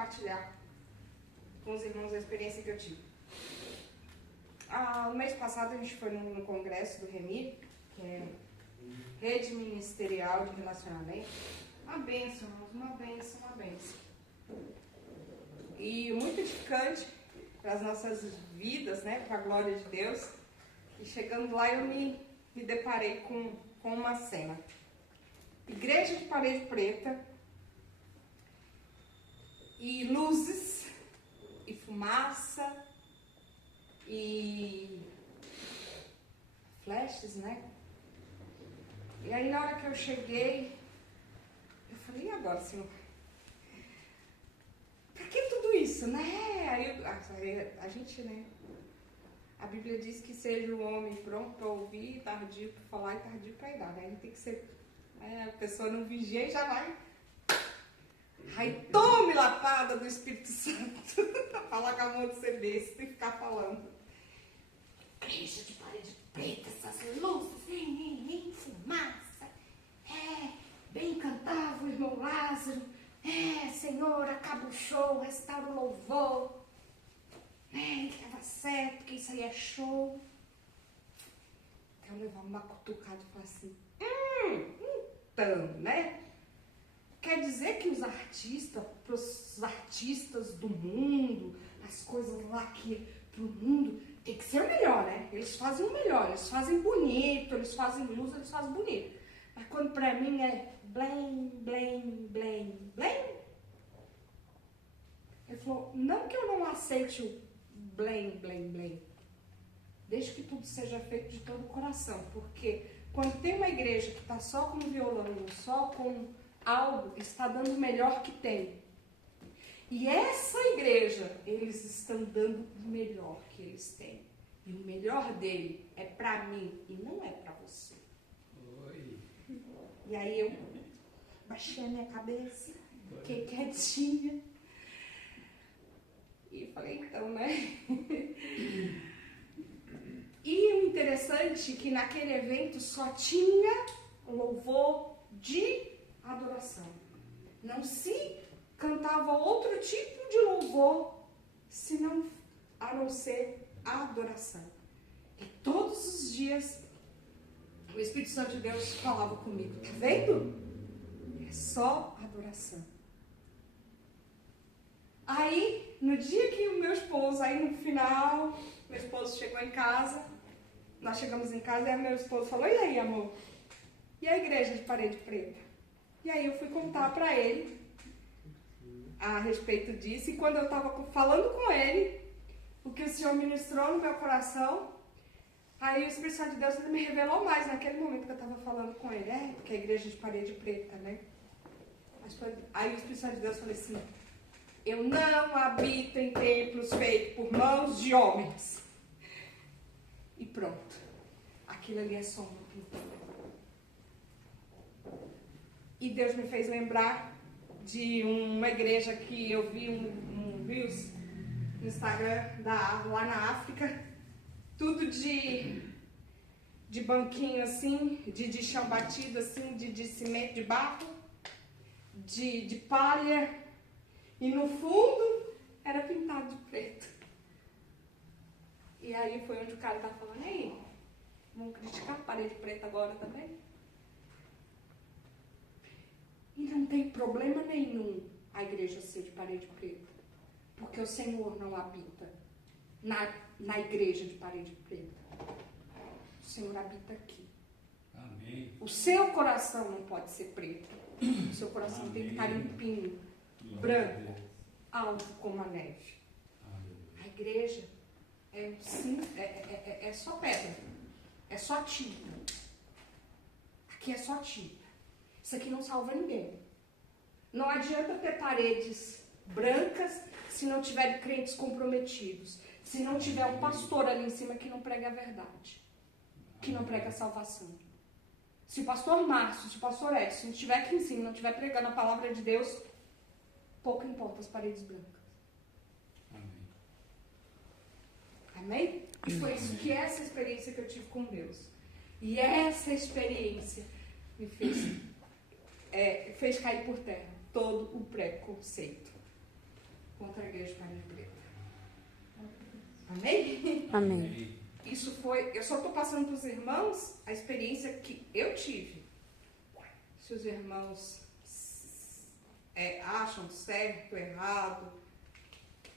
compartilhar com os irmãos a experiência que eu tive. No mês passado a gente foi no congresso do REMIR, que é Rede Ministerial de Relacionamento. Uma bênção, irmãos, uma bênção, uma bênção. E muito edificante para as nossas vidas, né, para a glória de Deus. E chegando lá eu me deparei com uma cena. Igreja de parede preta, e luzes, e fumaça, e flashes, né? E aí na hora que eu cheguei, eu falei, e agora, Senhor? Pra que tudo isso, né? Aí a gente, né? A Bíblia diz que seja o homem pronto para ouvir, tardio para falar e tardio para irar, né? Ele tem que ser, a pessoa não vigia e já vai. Aí tome lapada do Espírito Santo, falar com a mão de ser besta e ficar falando. Igreja de parede preta, essas luzes, fumaça. Bem cantava o irmão Lázaro. Senhor, acaba o show, restaura o louvor. Estava certo, porque isso aí é show. Então eu levava uma cutucada e falar assim, então, né? Quer dizer que os artistas do mundo, as coisas lá que pro mundo, tem que ser o melhor, né? Eles fazem o melhor, eles fazem bonito, eles fazem luz, eles fazem bonito. Mas quando pra mim é blém, blém, blém, blém, ele falou, não que eu não aceite o blém, blém, blém, desde que tudo seja feito de todo o coração, porque quando tem uma igreja que está só com violão, só com algo, está dando o melhor que tem. E essa igreja, eles estão dando o melhor que eles têm. E o melhor dele é para mim e não é para você. Oi. E aí eu baixei a minha cabeça, fiquei quietinha. E falei, então, né? E o interessante é que naquele evento só tinha louvor de adoração. Não se cantava outro tipo de louvor, a não ser a adoração. E todos os dias o Espírito Santo de Deus falava comigo, tá vendo? É só adoração. Aí, no dia que o meu esposo, no final, meu esposo chegou em casa, nós chegamos em casa e meu esposo falou, e aí, amor? E a igreja de parede preta? E aí eu fui contar para ele a respeito disso, e quando eu estava falando com ele, o que o Senhor ministrou no meu coração, aí o Espírito Santo de Deus ele me revelou mais naquele momento que eu estava falando com ele, porque a igreja de parede preta, né? Aí o Espírito Santo de Deus falou assim, eu não habito em templos feitos por mãos de homens. E pronto. Aquilo ali é sombra pintada. E Deus me fez lembrar de uma igreja que eu vi um Reels no Instagram lá na África. Tudo de banquinho assim, de chão batido assim, de cimento, de barro, de palha. E no fundo era pintado de preto. E aí foi onde o cara tá falando, aí, vamos criticar a parede preta agora também? E não tem problema nenhum a igreja ser de parede preta. Porque o Senhor não habita na igreja de parede preta. O Senhor habita aqui. Amém. O seu coração não pode ser preto. O seu coração Amém. Tem que estar limpinho, branco, alto como a neve. Amém. A igreja é só pedra. É só tinta. Aqui é só tinta. Isso aqui não salva ninguém. Não adianta ter paredes brancas se não tiver crentes comprometidos. Se não tiver um pastor ali em cima que não prega a verdade. Que não prega a salvação. Se o pastor Márcio, se o pastor Edson não estiver aqui em cima, não estiver pregando a palavra de Deus, pouco importa as paredes brancas. Amém. Amém? E foi isso que essa experiência que eu tive com Deus. E essa experiência me fez cair por terra todo o preconceito. contra a igreja de Parede Preta. Amém? Amém. Isso foi, eu só estou passando para os irmãos a experiência que eu tive. Se os irmãos acham certo, errado,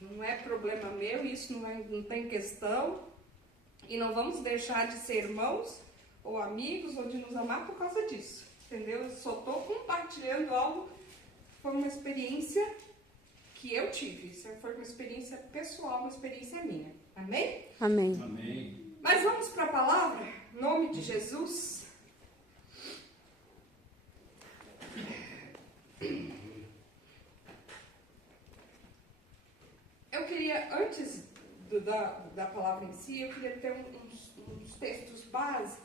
não é problema meu, isso não tem questão. E não vamos deixar de ser irmãos, ou amigos, ou de nos amar por causa disso. Entendeu? Eu só estou compartilhando algo que foi uma experiência que eu tive. Isso foi uma experiência pessoal, uma experiência minha. Amém? Amém. Amém. Mas vamos para a palavra, em nome de Jesus. Eu queria, antes da palavra em si, eu queria ter uns textos básicos,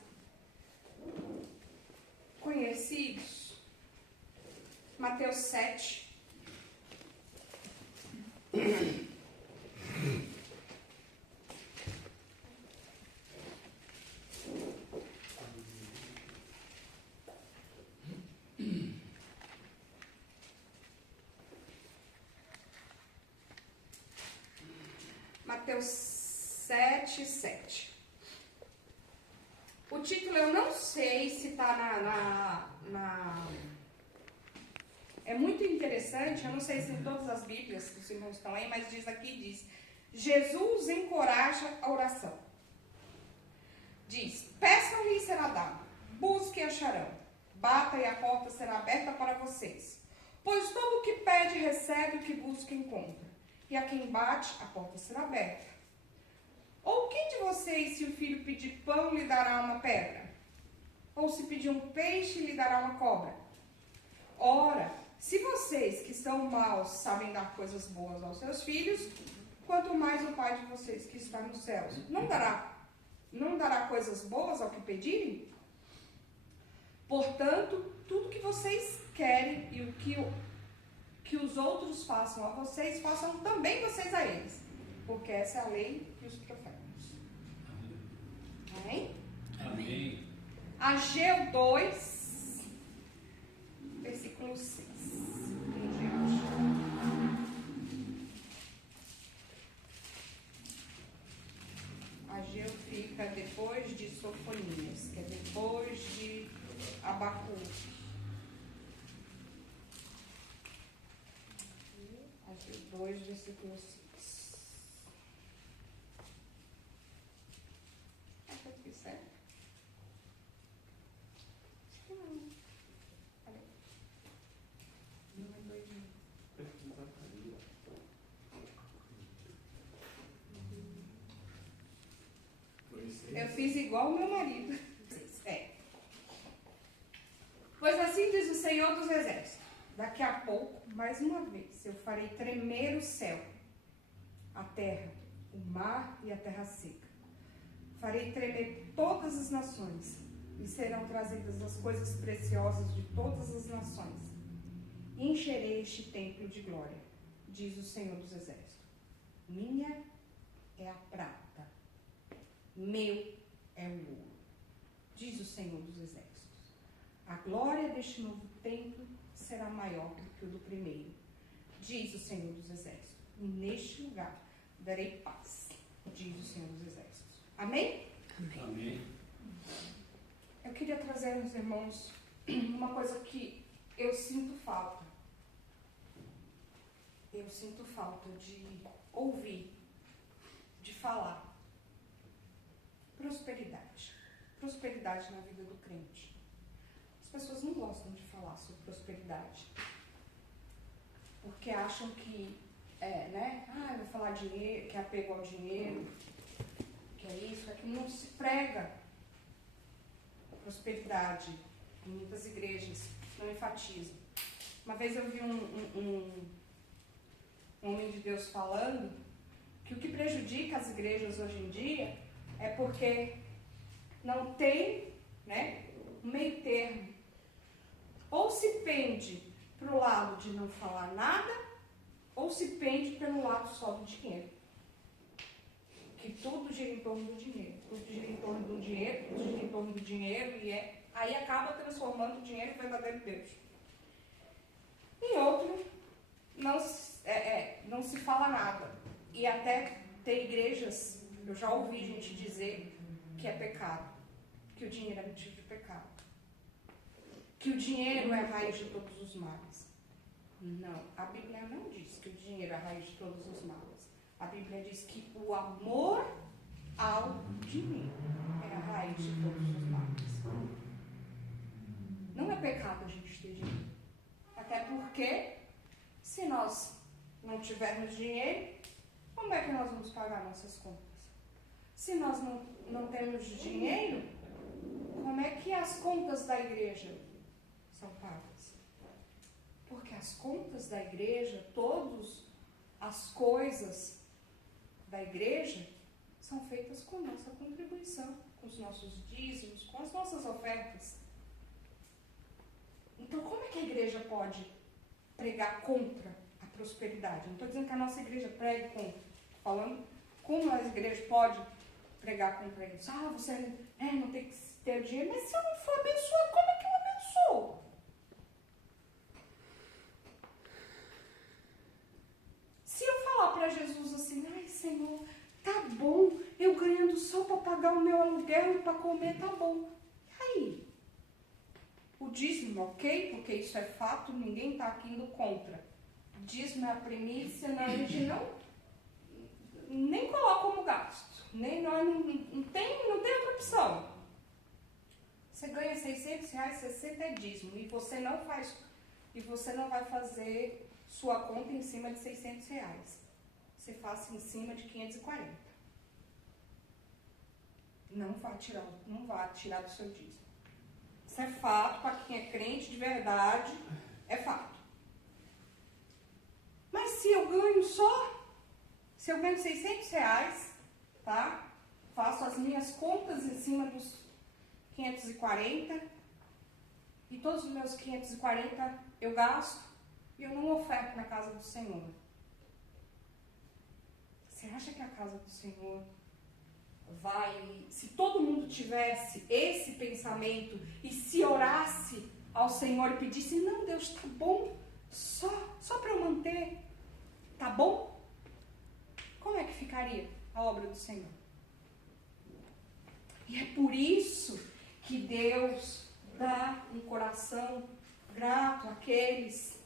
conhecidos. Mateus 7. Mateus 7, 7. O título eu não sei se está É muito interessante, eu não sei se em todas as Bíblias que os irmãos estão aí, mas diz, Jesus encoraja a oração. Diz, peçam-lhe e será dado, busquem e acharão, bata e a porta será aberta para vocês. Pois todo o que pede recebe, o que busca encontra. E a quem bate, a porta será aberta. Ou quem de vocês, se o filho pedir pão, lhe dará uma pedra? Ou se pedir um peixe, lhe dará uma cobra? Ora, se vocês que são maus sabem dar coisas boas aos seus filhos, quanto mais o Pai de vocês que está nos céus não dará coisas boas ao que pedirem? Portanto, tudo que vocês querem e o que os outros façam a vocês, façam também vocês a eles, porque essa é a lei e os profetas. Amém? Amém. Ageu 2, versículo 6. Em diante. Ageu fica depois de Sofonias, que é depois de Abacuque. Ageu 2, versículo 6. Está aqui certo? Acho que não. Cadê? Não é 2, não. Eu fiz igual o meu marido. Pois assim diz o Senhor dos Exércitos: daqui a pouco, mais uma vez, eu farei tremer o céu, a terra, o mar e a terra seca. Farei tremer todas as nações, e serão trazidas as coisas preciosas de todas as nações. E encherei este templo de glória, diz o Senhor dos Exércitos. Minha é a prata, meu é o ouro, diz o Senhor dos Exércitos. A glória deste novo templo será maior do que o do primeiro, diz o Senhor dos Exércitos. E neste lugar darei paz, diz o Senhor dos Exércitos. Amém? Amém. Eu queria trazer aos irmãos uma coisa que eu sinto falta. Eu sinto falta de ouvir, de falar. Prosperidade. Prosperidade na vida do crente. As pessoas não gostam de falar sobre prosperidade. Porque acham que, eu vou falar dinheiro, que é apego ao dinheiro, que é isso, é que não se prega prosperidade. Em muitas igrejas não enfatizam. Uma vez eu vi um homem de Deus falando que o que prejudica as igrejas hoje em dia é porque não tem, um meio termo. Ou se pende para o lado de não falar nada, ou se pende pelo lado só do dinheiro. Que tudo gira em torno do dinheiro. Tudo gira em torno do dinheiro, tudo gira em torno do dinheiro, aí acaba transformando o dinheiro em verdadeiro Deus. E outro não se fala nada. E até tem igrejas, eu já ouvi gente dizer que é pecado, que o dinheiro é motivo de pecado, que o dinheiro é a raiz de todos os males. Não, a Bíblia não diz que o dinheiro é a raiz de todos os males. A Bíblia diz que o amor ao dinheiro é a raiz de todos os males. Não é pecado a gente ter dinheiro. Até porque, se nós não tivermos dinheiro, como é que nós vamos pagar nossas contas? Se nós não temos dinheiro, como é que as contas da igreja são pagas? Porque as contas da igreja, todas as coisas da igreja, são feitas com nossa contribuição, com os nossos dízimos, com as nossas ofertas. Então, como é que a igreja pode pregar contra a prosperidade? Não estou dizendo que a nossa igreja pregue contra. Estou falando como a igreja pode pregar contra isso. Você não tem que ter dinheiro, mas se eu não for abençoado, como é que eu abençoo? Se eu falar para Jesus assim, Senhor, tá bom, eu ganhando só para pagar o meu aluguel e para comer, tá bom. E aí? O dízimo, ok? Porque isso é fato, ninguém está aqui indo contra. Dízimo é a primícia, a gente nem coloca como gasto. Não tem outra opção. Você ganha R$600, 60 é dízimo. E você não vai fazer sua conta em cima de R$600. Você faz em cima de 540. Não vai tirar do seu dízimo. Isso é fato, para quem é crente de verdade, é fato. Mas se eu ganho R$600, tá? Faço as minhas contas em cima dos 540 e todos os meus 540 eu gasto e eu não oferto na casa do Senhor. Você acha que a casa do Senhor se todo mundo tivesse esse pensamento e se orasse ao Senhor e pedisse, não, Deus, tá bom, só para eu manter, tá bom? Como é que ficaria a obra do Senhor? E é por isso que Deus dá um coração grato àqueles,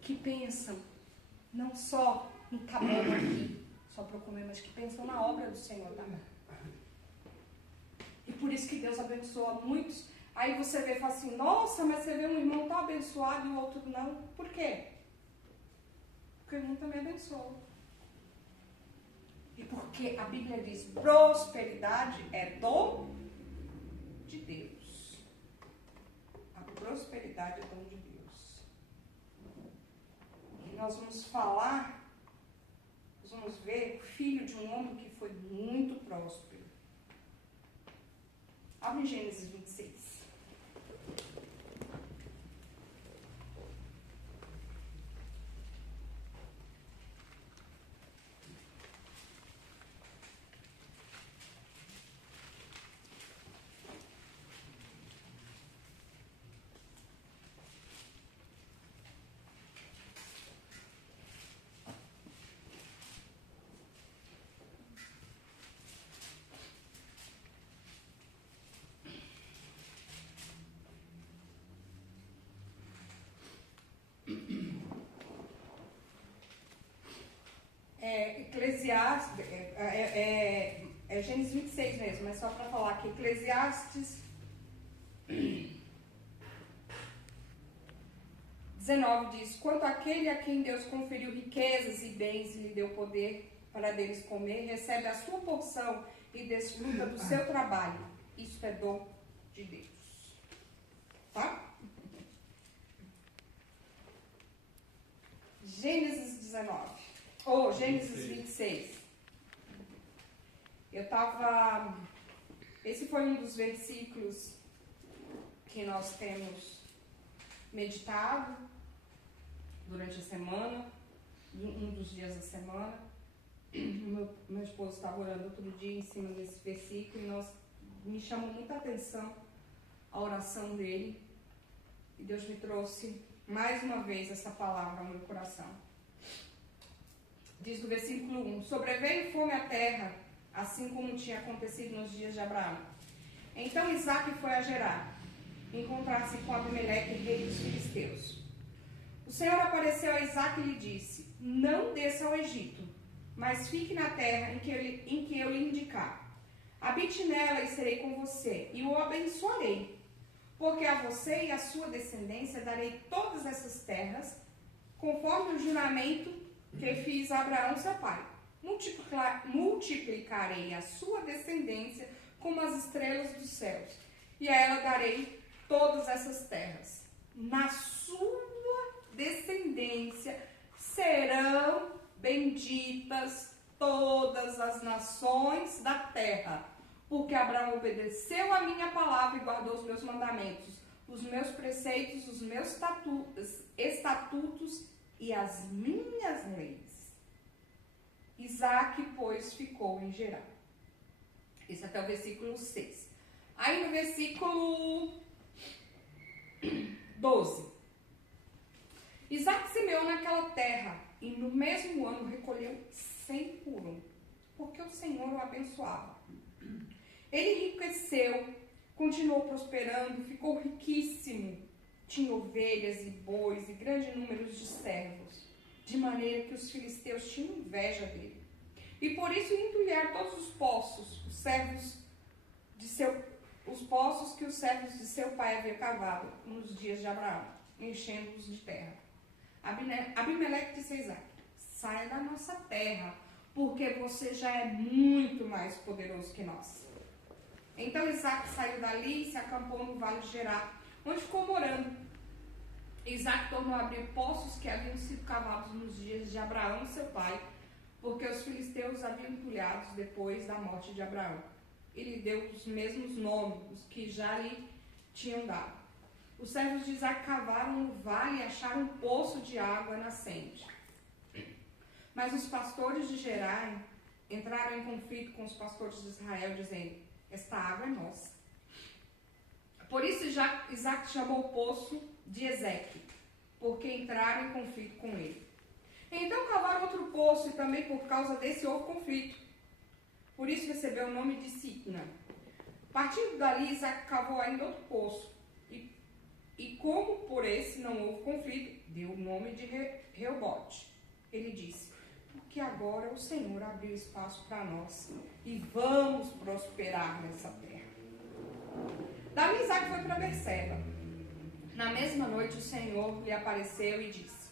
que pensam não só no tá bom aqui, só para eu comer, mas que pensam na obra do Senhor também. E por isso que Deus abençoa muitos. Aí você vê e fala assim, nossa, mas você vê um irmão tão abençoado e o outro não. Por quê? Porque o irmão também abençoa. E porque a Bíblia diz, prosperidade é dom de Deus. A prosperidade é dom de Deus. E nós vamos ver o filho de um homem que foi muito próspero. Abre em Gênesis 26. Eclesiastes, é Gênesis 26 mesmo, mas só para falar que Eclesiastes 19 diz, quanto àquele a quem Deus conferiu riquezas e bens e lhe deu poder para deles comer, recebe a sua porção e desfruta do seu trabalho. Isso é dom de Deus. Tá? Gênesis 19. Gênesis 26. Esse foi um dos versículos que nós temos meditado durante a semana, um dos dias da semana. Meu esposo estava orando outro dia em cima desse versículo e me chamou muita atenção a oração dele. E Deus me trouxe mais uma vez essa palavra ao meu coração. diz no versículo 1, sobreveio fome à terra, assim como tinha acontecido nos dias de Abraão. Então Isaque foi a Gerar, encontrar-se com Abimeleque, rei dos filisteus. O Senhor apareceu a Isaque e lhe disse, não desça ao Egito, mas fique na terra em que eu lhe indicar. Habite nela e serei com você, e o abençoarei, porque a você e a sua descendência darei todas essas terras, conforme o juramento que fiz a Abraão seu pai. Multiplicarei a sua descendência como as estrelas dos céus, e a ela darei todas essas terras. Na sua descendência serão benditas todas as nações da terra, porque Abraão obedeceu a minha palavra e guardou os meus mandamentos, os meus preceitos, os meus estatutos e as minhas leis. Isaque, pois, ficou em Gerar. Esse até o versículo 6. Aí no versículo 12. Isaque semeou naquela terra e no mesmo ano recolheu 100 por 1, porque o Senhor o abençoava. Ele enriqueceu, continuou prosperando, ficou riquíssimo. Tinha ovelhas e bois e grande número de servos, de maneira que os filisteus tinham inveja dele. E por isso entulharam todos os poços, os poços que os servos de seu pai haviam cavado nos dias de Abraão, enchendo-os de terra. Abimeleque disse a Isaque, saia da nossa terra, porque você já é muito mais poderoso que nós. Então Isaque saiu dali e se acampou no vale de Gerar, onde ficou morando. Isaque tornou a abrir poços que haviam sido cavados nos dias de Abraão, seu pai, porque os filisteus haviam entulhados depois da morte de Abraão. Ele deu os mesmos nomes que já lhe tinham dado. Os servos de Isaque cavaram no vale e acharam um poço de água nascente. Mas os pastores de Gerar entraram em conflito com os pastores de Israel, dizendo, esta água é nossa. Por isso Isaque chamou o poço de Ezeque, porque entraram em conflito com ele. Então cavaram outro poço e também por causa desse houve conflito. Por isso recebeu o nome de Sitna. Partindo dali, Isaque cavou ainda outro poço. E como por esse não houve conflito, deu o nome de Reobote. Ele disse, porque agora o Senhor abriu espaço para nós e vamos prosperar nessa terra. Dali Isaque foi para Berseba. Na mesma noite o Senhor lhe apareceu e disse,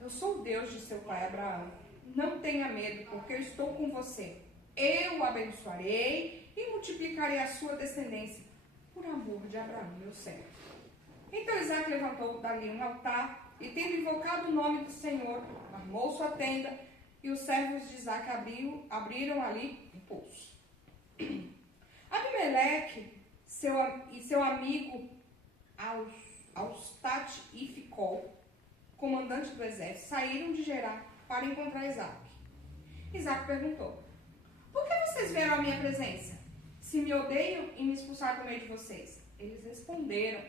eu sou o Deus de seu pai Abraão. Não tenha medo, porque eu estou com você. Eu o abençoarei e multiplicarei a sua descendência por amor de Abraão, meu servo. Então Isaque levantou dali um altar e, tendo invocado o nome do Senhor, armou sua tenda e os servos de Isaque abriram ali um poço. Abimeleque e seu amigo Austate e Ficol, comandante do exército, saíram de Gerar para encontrar Isaque. Isaque perguntou, por que vocês vieram à minha presença? Se me odeiam e me expulsaram do meio de vocês? Eles responderam,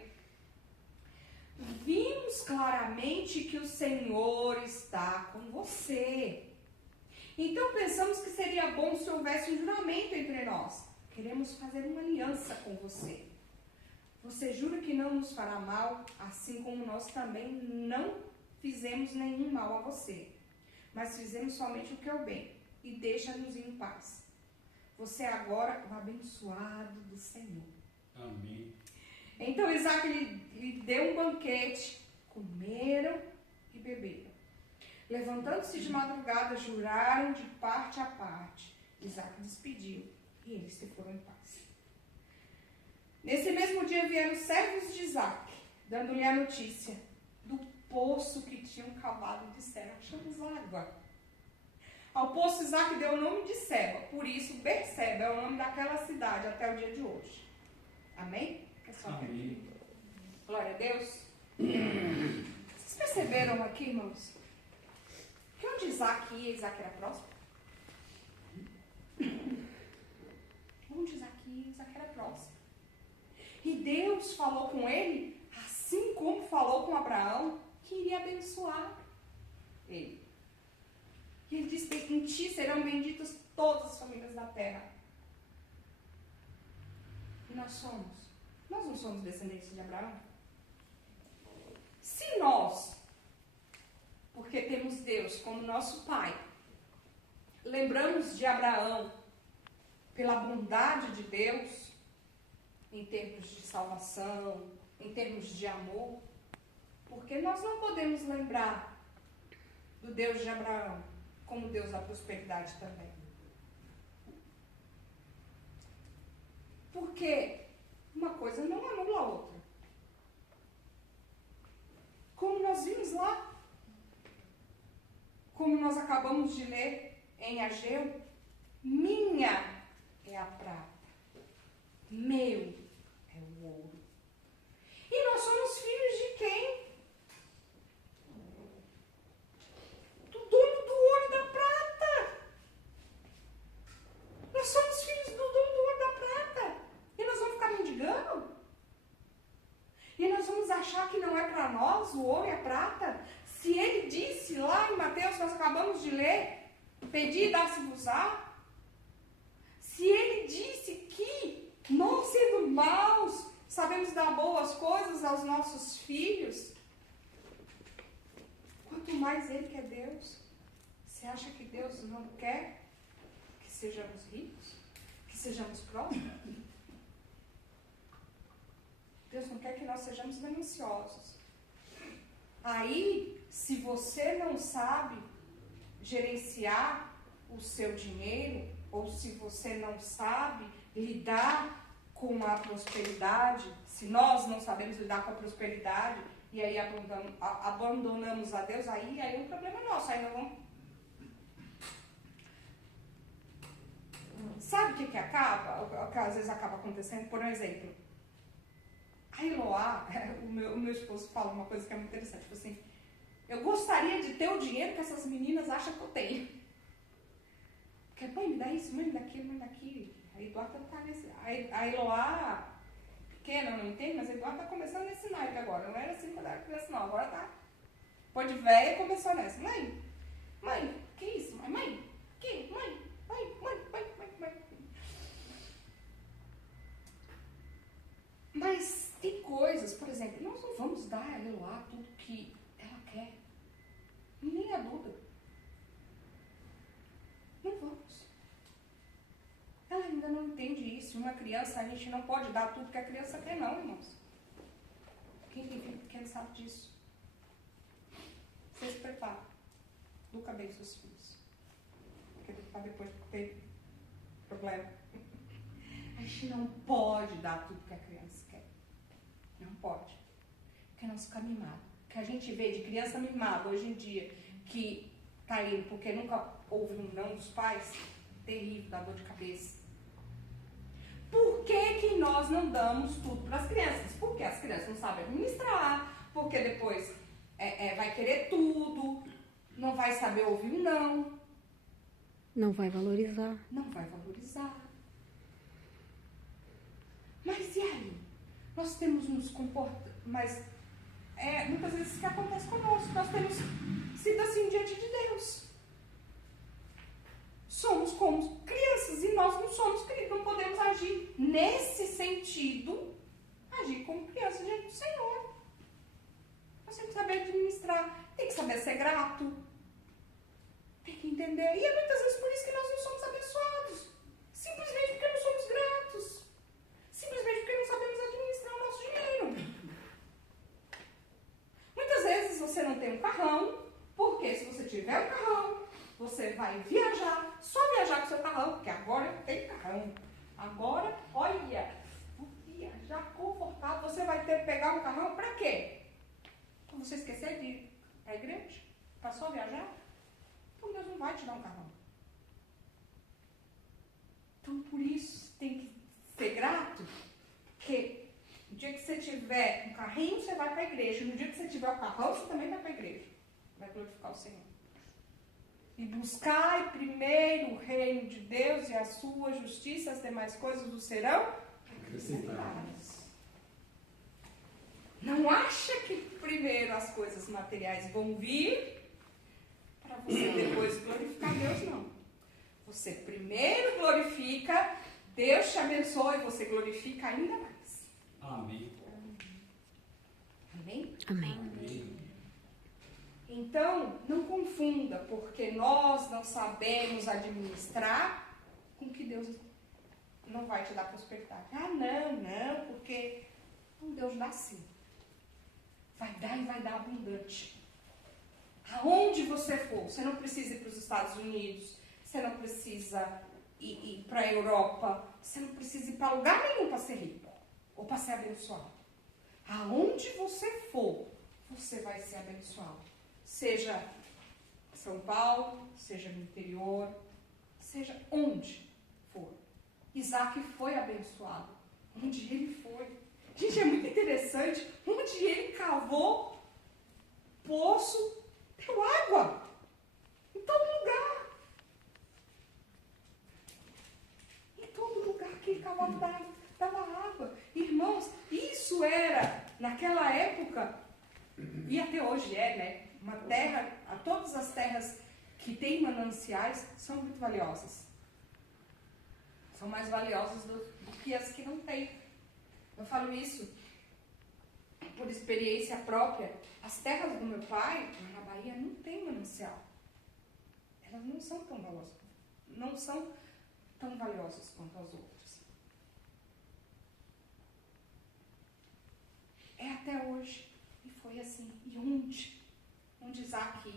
vimos claramente que o Senhor está com você. Então pensamos que seria bom se houvesse um juramento entre nós. Queremos fazer uma aliança com você. Você jura que não nos fará mal, assim como nós também não fizemos nenhum mal a você, mas fizemos somente o que é o bem, e deixa-nos em paz. Você é agora o abençoado do Senhor. Amém. Então Isaque lhe deu um banquete, comeram e beberam. Levantando-se de madrugada, juraram de parte a parte. Isaque despediu e eles se foram em paz. Nesse mesmo dia vieram os servos de Isaque, dando-lhe a notícia do poço que tinham cavado de Seba. Achamos água. Ao poço Isaque deu o nome de Seba, por isso Berseba é o nome daquela cidade até o dia de hoje. Amém? Amém. Glória a Deus. Vocês perceberam aqui, irmãos, que onde Isaque ia, Isaque era próximo? Onde Isaque ia, Isaque era próximo. E Deus falou com ele, assim como falou com Abraão, que iria abençoar ele. E ele em ti serão benditas todas as famílias da terra. E nós não somos descendentes de Abraão? Se nós, porque temos Deus como nosso Pai, lembramos de Abraão pela bondade de Deus, em termos de salvação, em termos de amor, porque nós não podemos lembrar do Deus de Abraão como Deus da prosperidade também. Porque uma coisa não anula a outra. Como nós vimos lá, como nós acabamos de ler em Ageu, minha é a prata, meu é o ouro. E nós somos filhos de quem? Do dono do ouro e da prata. Nós somos filhos do dono do ouro e da prata. E nós vamos ficar mendigando? E nós vamos achar que não é para nós o ouro e a prata? Se ele disse lá em Mateus, nós acabamos de ler, pedi e dar-se-vos-á. Se ele disse que nós, sendo maus, sabemos dar boas coisas aos nossos filhos, quanto mais ele que é Deus. Você acha que Deus não quer que sejamos ricos? Que sejamos prósperos? Deus não quer que nós sejamos gananciosos. Aí, se você não sabe gerenciar o seu dinheiro, ou se você não sabe lidar com a prosperidade, se nós não sabemos lidar com a prosperidade, e aí abandonamos a Deus, aí é um problema nosso. Aí nós vamos... Sabe o que acaba? O que às vezes acaba acontecendo? Por exemplo, a Eloá, o meu esposo fala uma coisa que é muito interessante, tipo assim, eu gostaria de ter o dinheiro que essas meninas acham que eu tenho. Porque, mãe, me dá isso, mãe, me dá aquilo, mãe, me dá aquilo. A Eduarda tá nesse... A Eloá, pequena, não entende, mas a Eduarda tá começando nesse naipe agora. Não era assim quando era criança, não. Agora tá. Pode velha e começou nessa. Mãe, que isso? Mãe, que? Mãe. Mas tem coisas, por exemplo, nós não vamos dar a Eloá tudo que ela quer. Nem a Duda. Não vamos. Ela ainda não entende isso. Uma criança, a gente não pode dar tudo que a criança quer, não, irmãos. Quem tem filho pequeno sabe disso. Você se prepara. Educa bem seus filhos. Porque para depois ter problema. A gente não pode dar tudo que a criança quer. Não pode. Porque nós ficamos mimados. O que a gente vê de criança mimada hoje em dia, que tá aí porque nunca houve um não dos pais, terrível, dá dor de cabeça. Por que nós não damos tudo para as crianças? Porque as crianças não sabem administrar, porque depois vai querer tudo, não vai saber ouvir um não. Não vai valorizar. Não vai valorizar. Mas e aí? Nós temos nos comportado, mas muitas vezes isso que acontece conosco, nós temos sido assim diante de Deus. Somos como crianças e nós não somos crianças, não podemos agir nesse sentido, agir como crianças diante do Senhor. Nós temos que saber administrar, tem que saber ser grato, tem que entender. E é muitas vezes por isso que nós não somos abençoados, simplesmente porque não somos gratos, simplesmente porque não sabemos administrar o nosso dinheiro. Muitas vezes você não tem um carrão, porque se você tiver um carrão, você vai viajar, só viajar com seu carrão, porque agora eu tenho carrão. Agora, olha, vou viajar confortável. Você vai ter que pegar um carrão para quê? Para você esquecer de ir para a igreja? Para só viajar? Então Deus não vai te dar um carrão. Então por isso tem que ser grato, porque no dia que você tiver um carrinho, você vai para a igreja. No dia que você tiver o carrão, você também vai para a igreja. Vai glorificar o Senhor. E buscai primeiro o reino de Deus e a sua justiça, as demais coisas vos serão acrescentadas. Não acha que primeiro as coisas materiais vão vir para você depois glorificar Deus, Você primeiro glorifica, Deus te abençoa e você glorifica ainda mais. Amém. Amém? Amém. Então, não confunda, porque nós não sabemos administrar com que Deus não vai te dar prosperidade. Ah, não, porque Deus dá sim. Vai dar e vai dar abundante. Aonde você for, você não precisa ir para os Estados Unidos, você não precisa ir para a Europa, você não precisa ir para lugar nenhum para ser rico ou para ser abençoado. Aonde você for, você vai ser abençoado. Seja São Paulo, seja no interior, seja onde for. Isaac foi abençoado, onde ele foi. Gente, é muito interessante, onde ele cavou poço, deu água, em todo lugar. Em todo lugar que ele cavava dava água. Irmãos, isso era, naquela época, e até hoje né? Uma terra, todas as terras que têm mananciais são muito valiosas. São mais valiosas do que as que não têm. Eu falo isso por experiência própria. As terras do meu pai, na Bahia, não tem manancial. Elas não são tão valiosas. Não são tão valiosas quanto as outras. É até hoje. E foi assim. E onde Isaac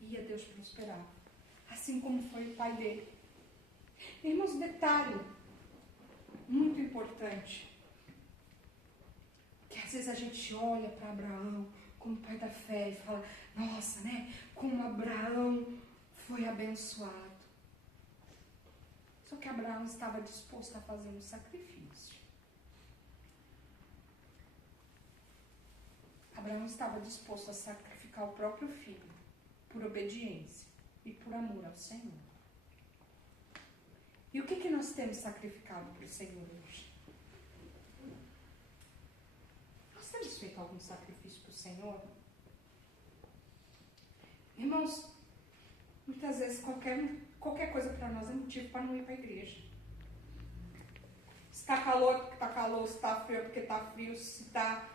ia, Deus prosperava. Assim como foi o pai dele. Irmãos, detalhe muito importante. Que às vezes a gente olha para Abraão como pai da fé e fala, nossa, né? Como Abraão foi abençoado. Só que Abraão estava disposto a fazer um sacrifício. Abraão estava disposto a sacrificar o próprio filho por obediência e por amor ao Senhor. E o que nós temos sacrificado para o Senhor hoje? Nós temos feito algum sacrifício para o Senhor? Irmãos, muitas vezes qualquer coisa para nós é motivo para não ir para a igreja. Se está calor é porque está calor, se está frio é porque está frio, se está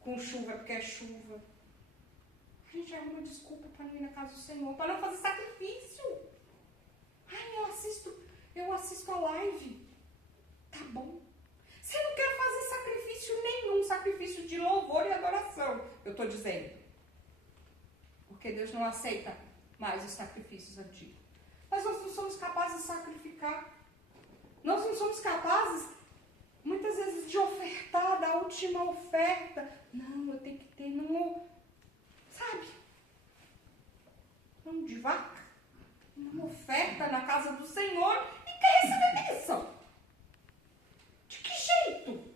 com chuva é porque é chuva. A gente arruma desculpa para não ir na casa do Senhor, para não fazer sacrifício. Ai, eu assisto a live. Tá bom. Você não quer fazer sacrifício nenhum, sacrifício de louvor e adoração, eu estou dizendo. Porque Deus não aceita mais os sacrifícios antigos. Mas nós não somos capazes de sacrificar. Nós não somos capazes, muitas vezes, de ofertar, da última oferta. Não, eu tenho que ter, não, sabe? Não de vaca. Uma oferta na casa do Senhor e quer receber bênção. De que jeito?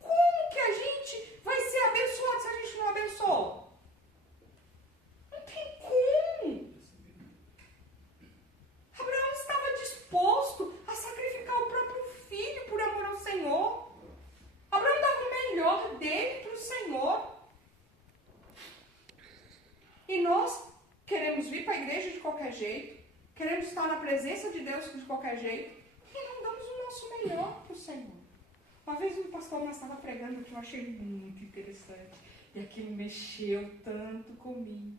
Como que a gente vai ser abençoado se a gente não abençoa? Não tem como. Abraão estava disposto a sacrificar o próprio filho por amor ao Senhor. Abraão dava o melhor dele para o Senhor. E nós queremos vir para a igreja de qualquer jeito, queremos estar na presença de Deus de qualquer jeito, e não damos o nosso melhor para o Senhor. Uma vez um pastor nós estava pregando que eu achei muito interessante, e aquilo mexeu tanto comigo.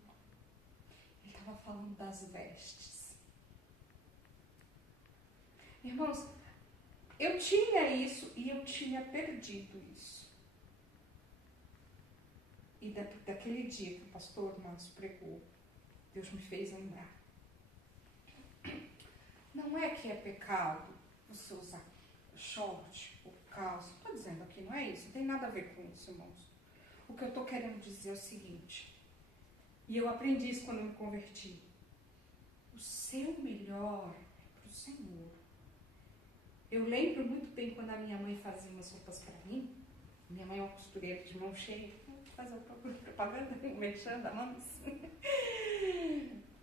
Ele estava falando das vestes. Irmãos, eu tinha isso e eu tinha perdido isso. E daquele dia que o pastor Márcio pregou, Deus me fez lembrar. Não é que é pecado você usar short ou calça. Não estou dizendo aqui, não é isso. Não tem nada a ver com isso, irmãos. O que eu estou querendo dizer é o seguinte. E eu aprendi isso quando eu me converti. O seu melhor é para o Senhor. Eu lembro muito bem quando a minha mãe fazia umas roupas para mim. Minha mãe é uma costureira de mão cheia. Vou fazer uma propaganda, mexendo a mão.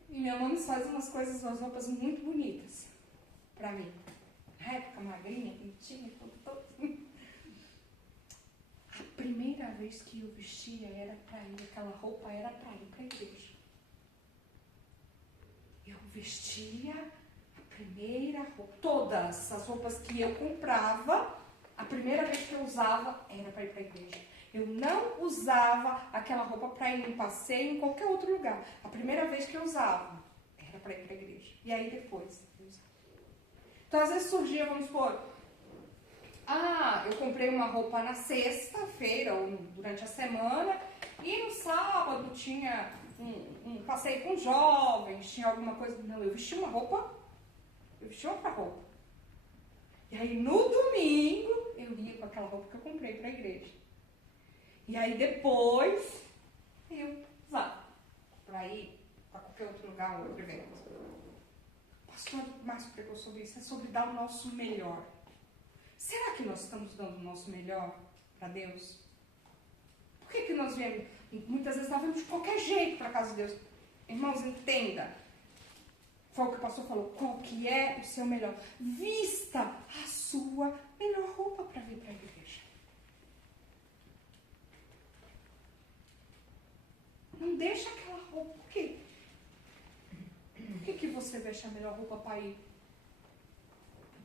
E minha mãe faz umas roupas muito bonitas pra mim. Na época, magrinha, bonitinha, tudo. A primeira vez que eu vestia era para ir, aquela roupa era para ir para a igreja. Eu vestia a primeira roupa, todas as roupas que eu comprava, a primeira vez que eu usava era para ir para a igreja. Eu não usava aquela roupa para ir em passeio em qualquer outro lugar. A primeira vez que eu usava era para ir para a igreja. E aí depois eu usava. Então às vezes surgia, vamos supor, eu comprei uma roupa na sexta-feira ou durante a semana e no sábado tinha um passeio com jovens, tinha alguma coisa. Não, eu vesti uma roupa, eu vesti outra roupa. E aí no domingo eu ia com aquela roupa que eu comprei para a igreja. E aí depois eu usava para ir para qualquer outro lugar, um outro evento. O pastor Márcio pregou sobre isso, é sobre dar o nosso melhor. Será que nós estamos dando o nosso melhor para Deus? Por que nós viemos? Muitas vezes nós vamos de qualquer jeito para a casa de Deus. Irmãos, entenda. Foi o que o pastor falou. Qual que é o seu melhor? Vista a sua melhor roupa para vir para a igreja. Não deixa aquela roupa. Por quê? Por que você veste a melhor roupa para ir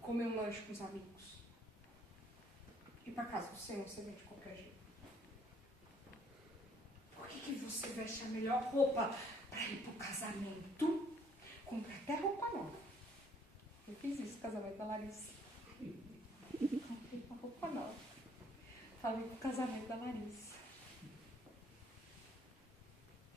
comer um lanche com os amigos? E para casa do Senhor você vem de qualquer jeito. Por que você veste a melhor roupa para ir para o casamento? Compra até roupa nova. Eu fiz isso no casamento da Larissa. Comprei uma roupa nova. Falei para o casamento da Larissa.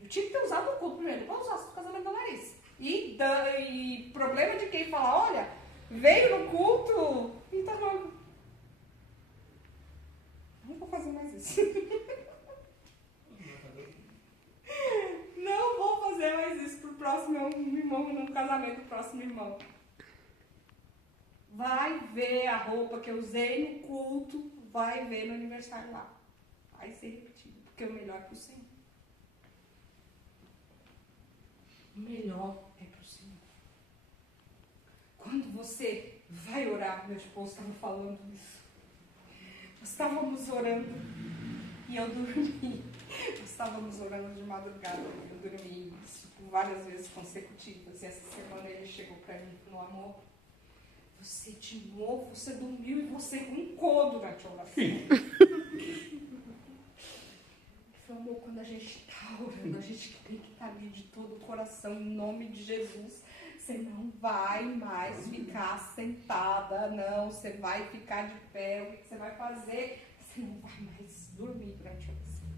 Eu tinha que ter usado o culto primeiro para usar o casamento da Larissa. E problema de quem fala, olha, veio no culto e tá novo. Não vou fazer mais isso. Não vou fazer mais isso pro próximo irmão, no casamento do próximo irmão. Vai ver a roupa que eu usei no culto, vai ver no aniversário lá. Vai ser repetido, porque o melhor é pro Senhor. O melhor é pro Senhor. Quando você vai orar, meu esposo estava falando isso. Nós estávamos orando e eu dormi. Nós estávamos orando de madrugada e eu dormi isso por várias vezes consecutivas. E essa semana ele chegou para mim e falou, amor, você de novo, você dormiu e você roncou durante a oração. Ele falou, amor, quando a gente está orando, a gente tem que estar ali de todo o coração, em nome de Jesus. Você não vai mais ficar sentada, não. Você vai ficar de pé. O que você vai fazer? Você não vai mais dormir durante a oração.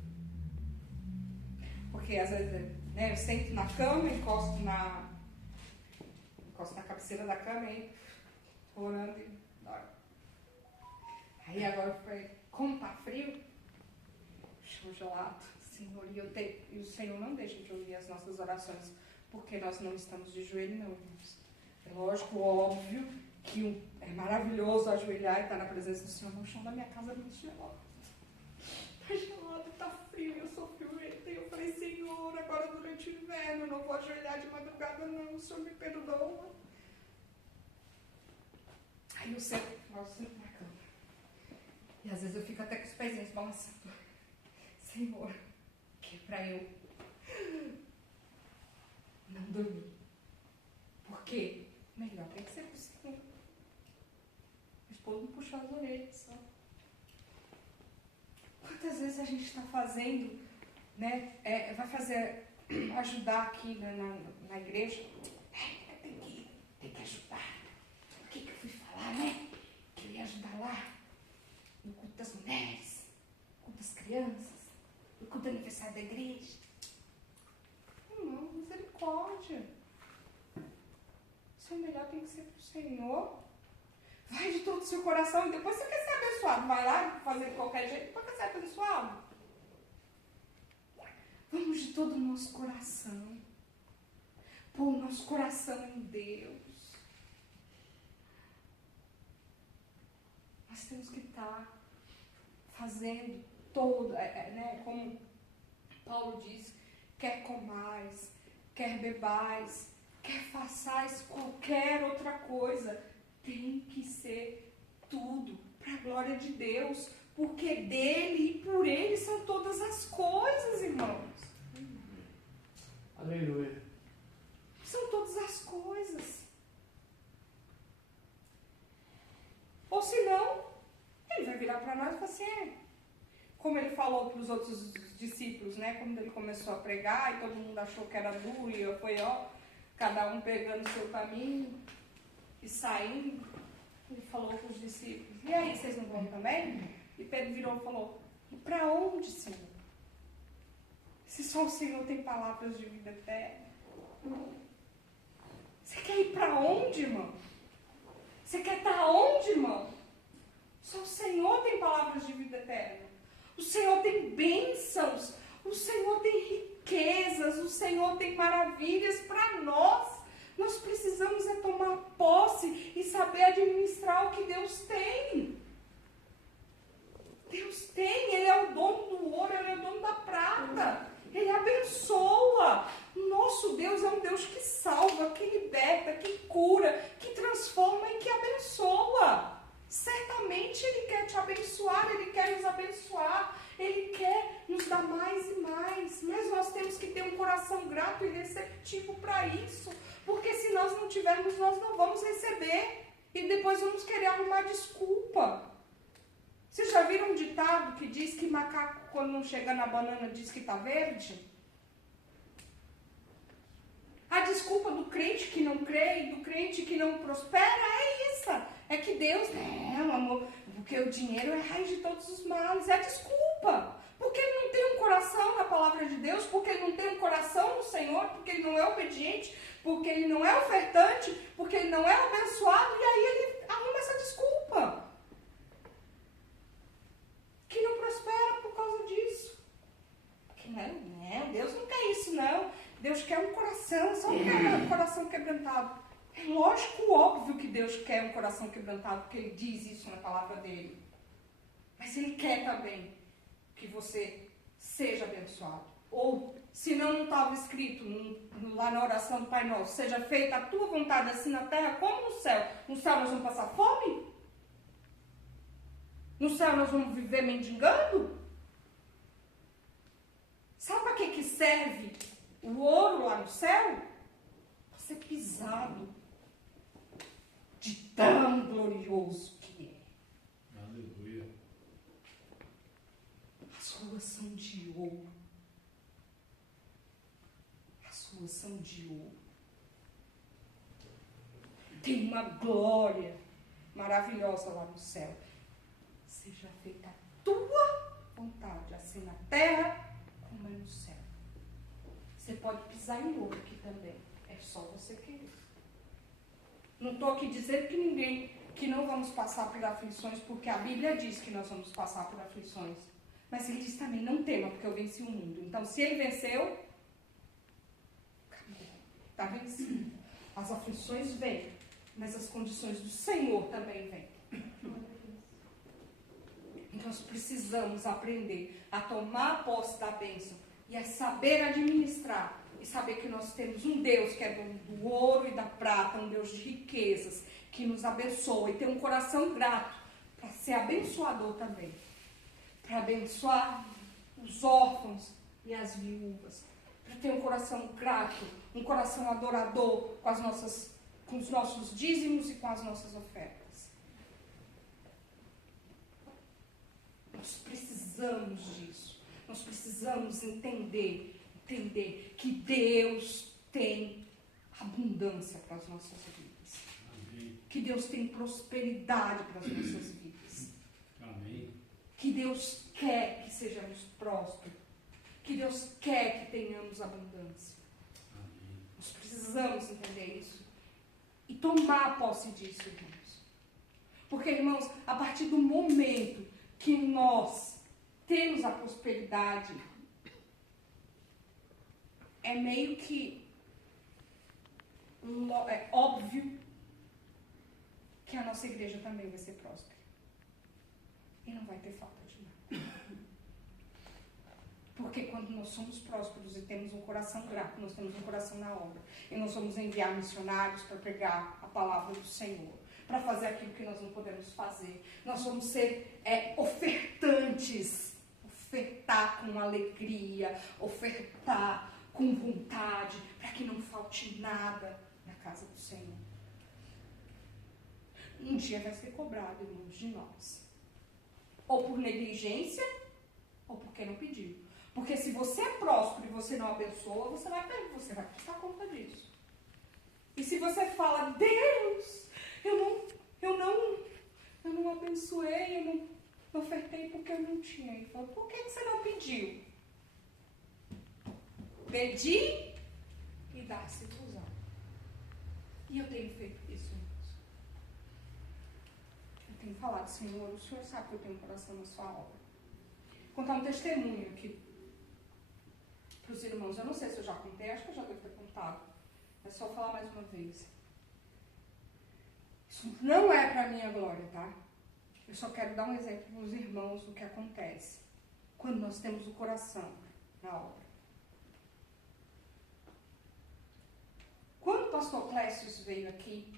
Porque às vezes, né, eu sento na cama, encosto na cabeceira da cama e orando e dormo. Aí agora foi, como tá frio, chão gelado, Senhor, e o Senhor não deixa de ouvir as nossas orações. Porque nós não estamos de joelho, não, irmãos. É lógico, óbvio, que é maravilhoso ajoelhar e estar na presença do Senhor. No chão da minha casa é muito gelado. Está gelado, está frio, eu sou friorenta. E eu falei, Senhor, agora durante o inverno, eu não vou ajoelhar de madrugada, não. O Senhor me perdoa. Aí eu sento na cama. E às vezes eu fico até com os pezinhos balançando. Senhor, que é para eu não dormir. Por quê? Melhor tem que ser possível. O esposo não puxou as orelhas só. Quantas vezes a gente está fazendo, né? Vai fazer, ajudar aqui na igreja. Tem que ajudar. O que eu fui falar, né? Que eu ia ajudar lá. No culto das mulheres, no culto das crianças, no culto do aniversário da igreja. Não, misericórdia. O seu melhor tem que ser pro Senhor. Vai de todo o seu coração e depois você quer ser abençoado. Vai lá fazer de qualquer jeito, depois quer ser abençoado. Vamos de todo o nosso coração. Pôr o nosso coração em Deus. Nós temos que estar fazendo todo, né, como Paulo diz, quer comais, quer bebais, quer façais qualquer outra coisa, tem que ser tudo para a glória de Deus, Porque dele e por ele são todas as coisas, irmãos. Aleluia. São todas as coisas. Ou senão, ele vai virar para nós e falar assim, como ele falou para os outros discípulos, né? Quando ele começou a pregar e todo mundo achou que era duro e foi, cada um pegando o seu caminho e saindo. Ele falou para os discípulos, e aí, vocês não vão também? E Pedro virou e falou, e para onde, Senhor? Se só o Senhor tem palavras de vida eterna. Você quer ir para onde, irmão? Você quer estar onde, irmão? Só o Senhor tem palavras de vida eterna. O Senhor tem bênçãos. O Senhor tem riquezas. O Senhor tem maravilhas para nós. Nós precisamos tomar posse e saber administrar o que Deus tem. Deus tem. Ele é o dono do ouro, Ele é o dono da prata. Ele abençoa. Nosso Deus é um Deus que salva, que liberta, que cura, que transforma e que abençoa. Certamente Ele quer te abençoar, Ele quer nos abençoar, Ele quer nos dar mais e mais. Mas nós temos que ter um coração grato e receptivo para isso. Porque se nós não tivermos, nós não vamos receber. E depois vamos querer arrumar desculpa. Vocês já viram um ditado que diz que macaco, quando não chega na banana, diz que está verde? A desculpa do crente que não crê e do crente que não prospera é isso. É que Deus, não, amor, porque o dinheiro é a raiz de todos os males. É a desculpa. Porque ele não tem um coração na palavra de Deus, porque ele não tem um coração no Senhor, porque ele não é obediente, porque ele não é ofertante, porque ele não é abençoado, e aí ele arruma essa desculpa. Que não prospera por causa disso. Que não, Deus não quer isso, não. Deus quer um coração, só não quer um coração quebrantado. É lógico, óbvio que Deus quer um coração quebrantado, porque Ele diz isso na palavra dEle. Mas Ele quer também que você seja abençoado. Ou, se não estava escrito lá na oração do Pai Nosso, seja feita a tua vontade assim na terra como no céu. No céu nós vamos passar fome? No céu nós vamos viver mendigando? Sabe para que serve o ouro lá no céu? Para ser pisado de tão glorioso que é. Aleluia. As ruas são de ouro. As ruas são de ouro. Tem uma glória maravilhosa lá no céu. Seja feita a tua vontade, assim na terra como é no céu. Você pode pisar em ouro aqui também. É só você querer. Não estou aqui dizendo que não vamos passar por aflições, porque a Bíblia diz que nós vamos passar por aflições. Mas ele diz também, não tema, porque eu venci o mundo. Então, se ele venceu, acabou. Está vencido. As aflições vêm, mas as condições do Senhor também vêm. Nós precisamos aprender a tomar posse da bênção e a saber administrar e saber que nós temos um Deus que é dono do ouro e da prata, um Deus de riquezas, que nos abençoa e tem um coração grato para ser abençoador também, para abençoar os órfãos e as viúvas, para ter um coração grato, um coração adorador com os nossos dízimos e com as nossas ofertas. Nós precisamos disso. Nós precisamos entender que Deus tem abundância para as nossas vidas. Amém. Que Deus tem prosperidade para as nossas vidas. Amém. Que Deus quer que sejamos prósperos. Que Deus quer que tenhamos abundância. Amém. Nós precisamos entender isso e tomar posse disso, irmãos. Porque, irmãos, a partir do momento que nós temos a prosperidade, é meio que óbvio que a nossa igreja também vai ser próspera. E não vai ter falta de nada. Porque quando nós somos prósperos e temos um coração grato, nós temos um coração na obra. E nós vamos enviar missionários para pregar a palavra do Senhor. para fazer aquilo que nós não podemos fazer. Nós vamos ser ofertantes, ofertar com alegria, ofertar com vontade, para que não falte nada na casa do Senhor. Um dia vai ser cobrado, irmãos, de nós. Ou por negligência, ou porque não pediu. Porque se você é próspero e você não abençoa, você vai prestar conta disso. E se você fala, Deus, eu não abençoei, eu não ofertei porque eu não tinha. Ele fala, por que você não pediu? Pedir e dar-se-vos-á. E eu tenho feito isso, irmãos. Eu tenho falado, Senhor, o Senhor sabe que eu tenho um coração na sua obra. Vou contar um testemunho aqui para os irmãos. Eu não sei se eu já contei, acho que eu já devo ter contado. É só falar mais uma vez. Isso não é para minha glória, tá? Eu só quero dar um exemplo para os irmãos do que acontece quando nós temos o coração na obra. Quando o pastor Clécio veio aqui,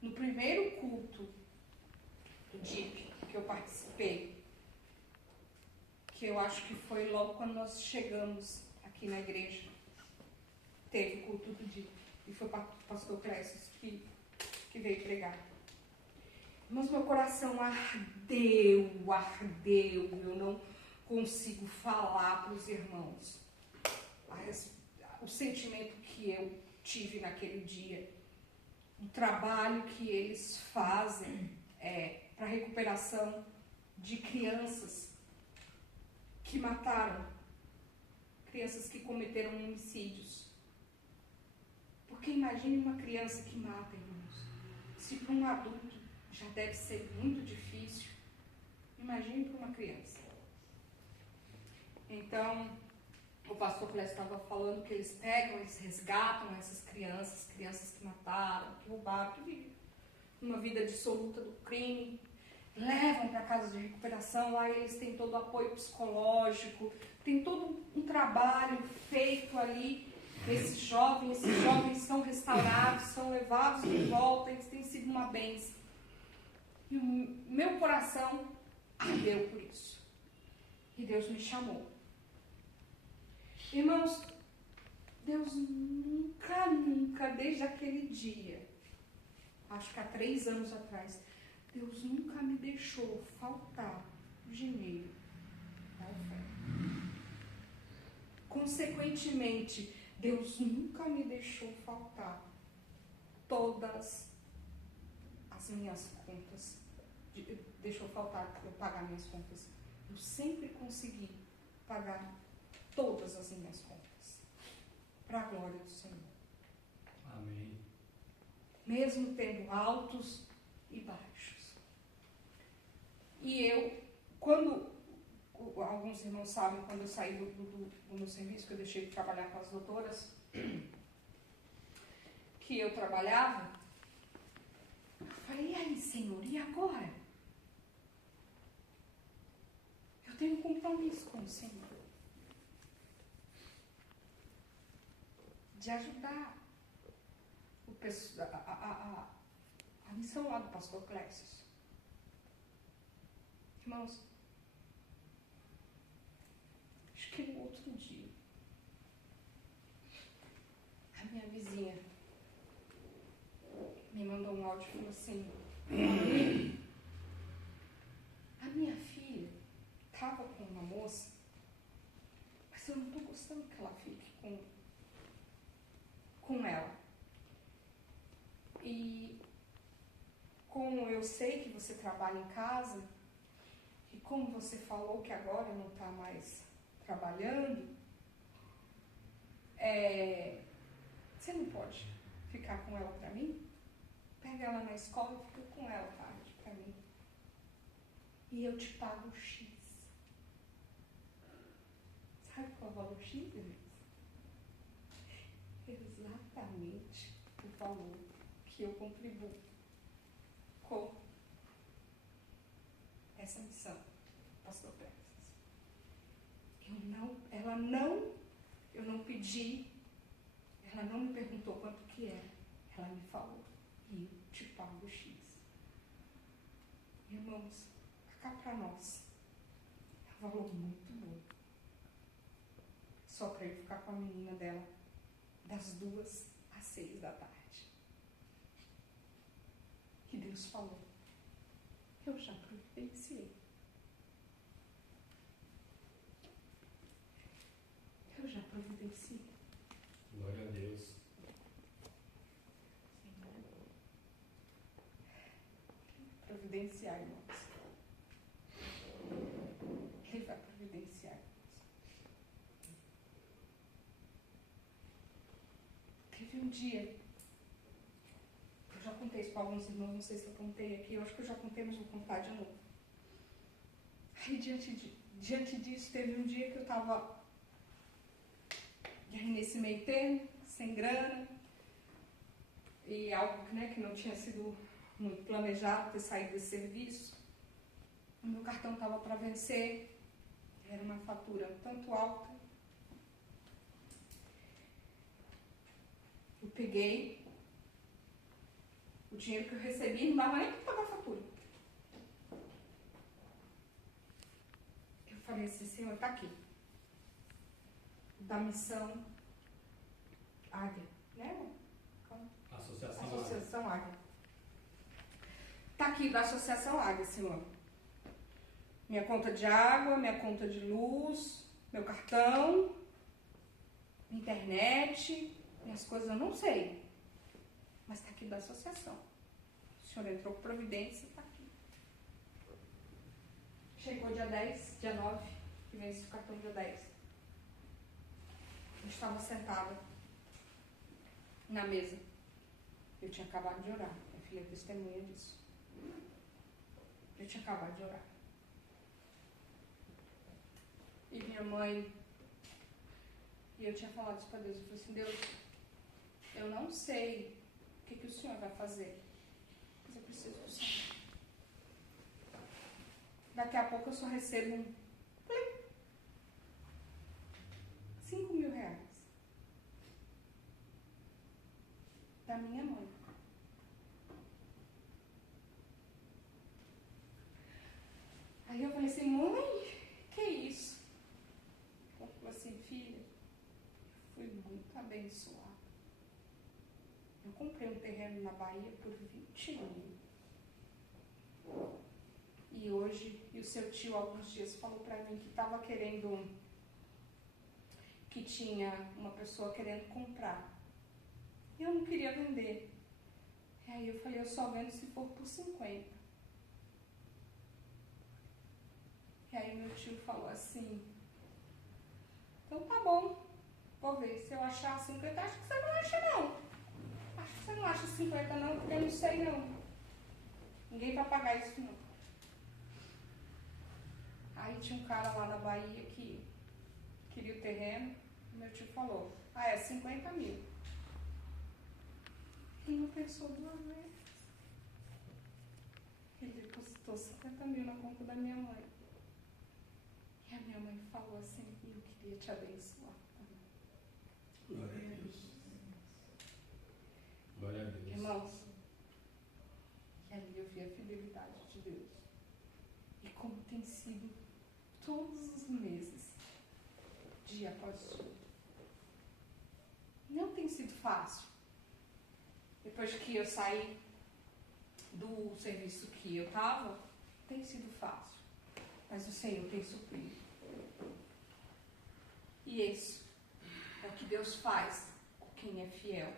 no primeiro culto do DIP que eu participei, que eu acho que foi logo quando nós chegamos aqui na igreja, teve o culto do DIP, e foi o pastor Clécio que veio pregar. Mas meu coração ardeu, eu não consigo falar para os irmãos o sentimento que eu tive naquele dia, o trabalho que eles fazem para a recuperação de crianças que mataram, crianças que cometeram homicídios. Porque imagine uma criança que mata, irmãos. Se para um adulto já deve ser muito difícil, imagine para uma criança. Então, o pastor Clécio estava falando que eles resgatam essas crianças que mataram, que roubaram, que vivem uma vida dissoluta do crime, levam para casa de recuperação, lá eles têm todo o apoio psicológico, tem todo um trabalho feito ali. Esses jovens são restaurados, são levados de volta, eles têm sido uma bênção. E o meu coração ardeu por isso. E Deus me chamou. Irmãos, Deus nunca, desde aquele dia, acho que há 3 anos atrás, Deus nunca me deixou faltar dinheiro da oferta. Consequentemente, Deus nunca me deixou faltar todas as minhas contas. Deixou faltar eu pagar minhas contas. Eu sempre consegui pagar todas as minhas contas. Para a glória do Senhor. Amém. Mesmo tendo altos e baixos. E eu, quando alguns irmãos sabem, quando eu saí do meu serviço, que eu deixei de trabalhar com as doutoras, que eu trabalhava, eu falei, e aí, Senhor, e agora? Eu tenho um compromisso com o Senhor. De ajudar a missão lá do pastor Clécio. Irmãos, acho que no outro dia, a minha vizinha me mandou um áudio e falou assim, a minha filha estava com uma moça, mas eu não estou gostando que ela fique com ela. E como eu sei que você trabalha em casa, e como você falou que agora não está mais trabalhando, você não pode ficar com ela para mim? Pega ela na escola e fica com ela tarde para mim. E eu te pago X. Sabe qual é o valor X, irmãos? Exatamente o valor que eu contribuo com essa missão, pastor Clécio. Eu não pedi, ela não me perguntou quanto que era, ela me falou, e eu te pago X. Irmãos, cá para nós é um valor muito bom. Só para eu ficar com a menina dela das 2 às 6 da tarde. Que Deus falou. Eu já providenciei. Eu já providenciei. Glória a Deus. Providenciar, irmãos. Ele vai providenciar, irmãos. Teve um dia, eu já contei isso para alguns irmãos, não sei se eu contei aqui, eu acho que eu já contei, mas vou contar de novo. Aí, diante disso, teve um dia que eu estava nesse meio termo, sem grana, e algo que não tinha sido muito planejado, ter saído desse serviço. O meu cartão estava para vencer, era uma fatura tanto alta. Eu peguei o dinheiro que eu recebi, não dava nem para pagar a fatura. Eu falei assim, Senhor, está aqui. Da missão Águia, né? Associação Águia. Está aqui da Associação Águia, Senhor. Minha conta de água, minha conta de luz, meu cartão, internet, minhas coisas eu não sei. Mas está aqui da associação. O senhor entrou com providência, está aqui. Chegou dia 10, dia 9, que vence o cartão dia 10. Eu estava sentada na mesa. Eu tinha acabado de orar. Minha filha é testemunha disso. Eu tinha acabado de orar. E minha mãe... E eu tinha falado isso para Deus. Eu falei assim, Deus, eu não sei o que o Senhor vai fazer. Mas eu preciso do Senhor. Daqui a pouco eu só recebo um... 5 mil reais. Da minha mãe. Aí eu falei assim, mãe, que isso? Ela falou assim, filha, eu fui muito abençoada. Eu comprei um terreno na Bahia por 20 mil. E hoje, o seu tio, alguns dias, falou pra mim que estava querendo, que tinha uma pessoa querendo comprar. E eu não queria vender. E aí eu falei, eu só vendo se for por 50. E aí meu tio falou assim, então tá bom, vou ver, se eu achar 50, acho que você não acha não. Acho que você não acha 50 não, porque eu não sei não. Ninguém vai pagar isso não. Aí tinha um cara lá na Bahia que queria o terreno, e meu tio falou, é 50 mil. Ele não pensou 2 vezes. Ele depositou 50 mil na conta da minha mãe. E a minha mãe falou assim, eu queria te abençoar também. Glória a Deus. Glória a Deus. Irmãos, ali eu vi a fidelidade de Deus. E como tem sido todos os meses, dia após dia. Não tem sido fácil. Depois que eu saí do serviço que eu estava, tem sido fácil. Mas o Senhor tem suprido. E isso é o que Deus faz com quem é fiel.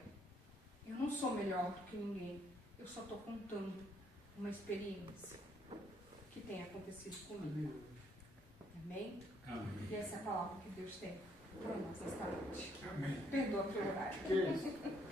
Eu não sou melhor do que ninguém. Eu só estou contando uma experiência que tem acontecido comigo. Amém? Amém. E essa é a palavra que Deus tem para nós esta noite. Amém. Perdoa pelo horário. Que isso?